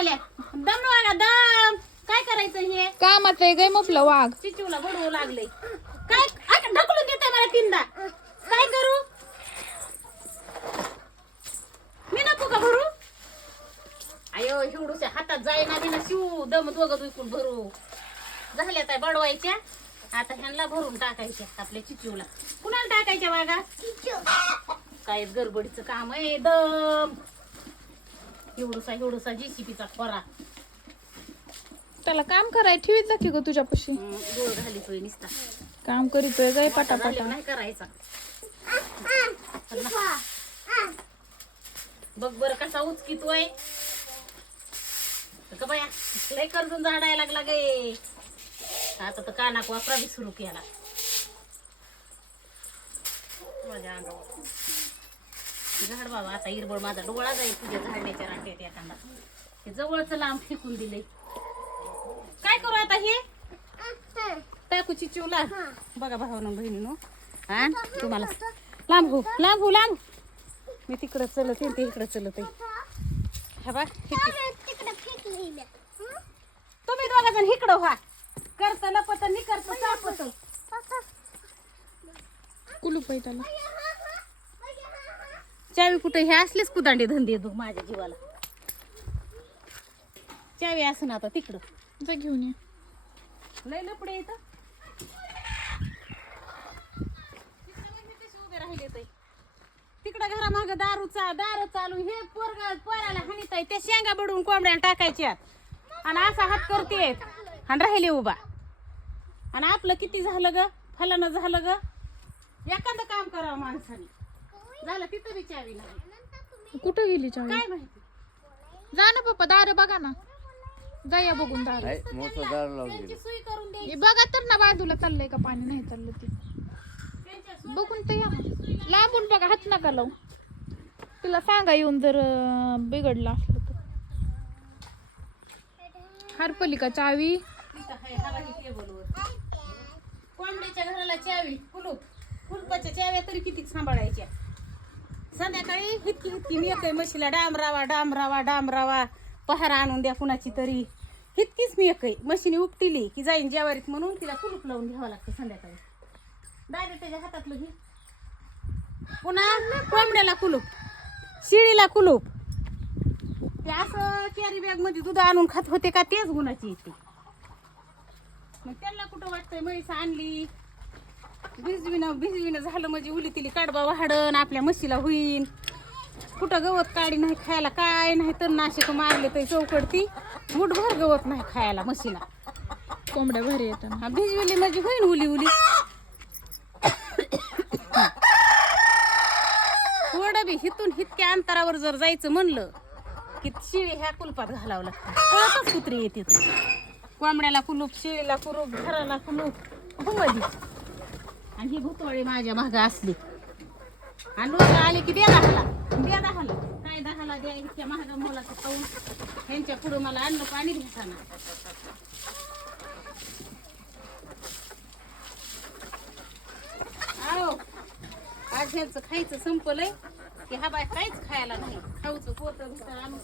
झाल्या दम वागा दम. काय करायचं हे कामाचं आहे गे म्हटलं वाघ. चिचूला बडवू लागले. काय ढकलून देते मला तीनदा. काय करू मी नको का भरू. अयो एवढूच्या हातात जाईना बिना शिव दम दोघं दुखून भरू. झाल्या काय बडवायच्या आता ह्यांना भरून टाकायच्या आपल्या चिचूला. कुणाला टाकायच्या वागा. काय गडबडीचं काम आहे. दम एवढूसा जेसीबीचा खोरा. त्याला काम कराय ठेवीत जा की ग तुझ्यापाशी. गोळ घालितोय निसता. काम करीतोय गाय पटापटा. नाही करायचा. बघ बर कसा उचकीतोय का बाया. लय कर्जून झाडायला लागला गे. आता तर कानाक वापरा बी सुरू केला माझ्या अंगावर. झाड बाबा आता इरबळ माझा डोळा जाईल तुझ्या झाडण्याच्या रांगेत एखादा. हे जवळच लांब फेकून दिले. काय करू आता हे टाकू चिचूला. बघा भावानं बहिणीनो हा तुम्हाला लांब हो लांब हो लांब. मी तिकडं चलत ते इकडं चलत हा बा. तुम्ही दोघा जण इकडं व्हा. करत लपत नि करत सापत. कुलूप आहे त्याला. चावी कुठे हे असलेच कुदांडे धंदे दु माझ्या जीवाला. चावी असं ना आता तिकडं जा घेऊन ये. लय लपडे येत उभे राहिले ते तिकडं घरामाग दारू चालू. हे पोराला हानीत आहे. त्या शेंगा बडवून कोंबड्याला टाकायच्या आणि असा हात करते आणि राहिले उभा. आणि आपलं किती झालं ग फलानं झालं ग. एखादं काम करावं माणसाने. झालं तिथं बी चावी नाही. कुठं गेली चावी. काय माहिती. जा ना पप्पा दार बघा ना. जा या बघून दार. मोठं दार लावून त्यांची सुई करून द्यायची. बघा तर ना बाजूला चाललंय का पाणी नाही चाललं ते. बघून तर या ना. लांबून बघा हात नका लावू. तुला सांगा येऊन जर बिघडलं असलं तर. हरपली का चावी. इथं आहे, हा बघ इथे टेबलवर. कोंबड्याच्या घराला चावी कुलपाच्या चाव्या तरी किती सांभाळायच्या. संध्याकाळी हितकी मी म्हशीला डांबरावा पहारा आणून द्या कुणाची तरी. इतकीच मी एक मशीने उपटिली की जाईन जेवारीत म्हणून तिला कुलूप लावून घ्यावं लागतं संध्याकाळी. डायरेक्ट त्याच्या हातातलं घे. पुन्हा कोंबड्याला कुलूप शिळीला कुलूप. ते असं कॅरी बॅग मध्ये दूध आणून खात होते का तेच गुणाची येते. मग त्यांना कुठं वाटतंय म्हैस आणली भिजविनं झालं म्हणजे उली तिली काढबा वाढण आपल्या म्हशीला होईन. कुठं गवत काढी नाही खायला काय नाही तर नाशिक मारले तर चौकडती मुठभर गवत नाही खायला म्हशीला. कोंबड्या घरी येतात. भिजविली म्हणजे होईन उली थोडं बी हिथून इतक्या अंतरावर जर जायचं म्हणलं की शिळी ह्या कुलपात घालावं लागतं. कळतच कुत्री येते. कोंबड्याला कुलूप शिळीला कुलूप घराला कुलूप मध्ये. आणि ही भुतवळी माझ्या मागं असली आणि लोक आले की द्या दहाला काय दहाला द्या. इतक्या महागा मोलाचं खाऊन ह्यांच्या पुढं मला अन्न पाणी भेटाना. आओ आज ह्यांचं खायचं संपलंय की हा बाय काहीच खायला नाही. खाऊचं पोतं भितर आणून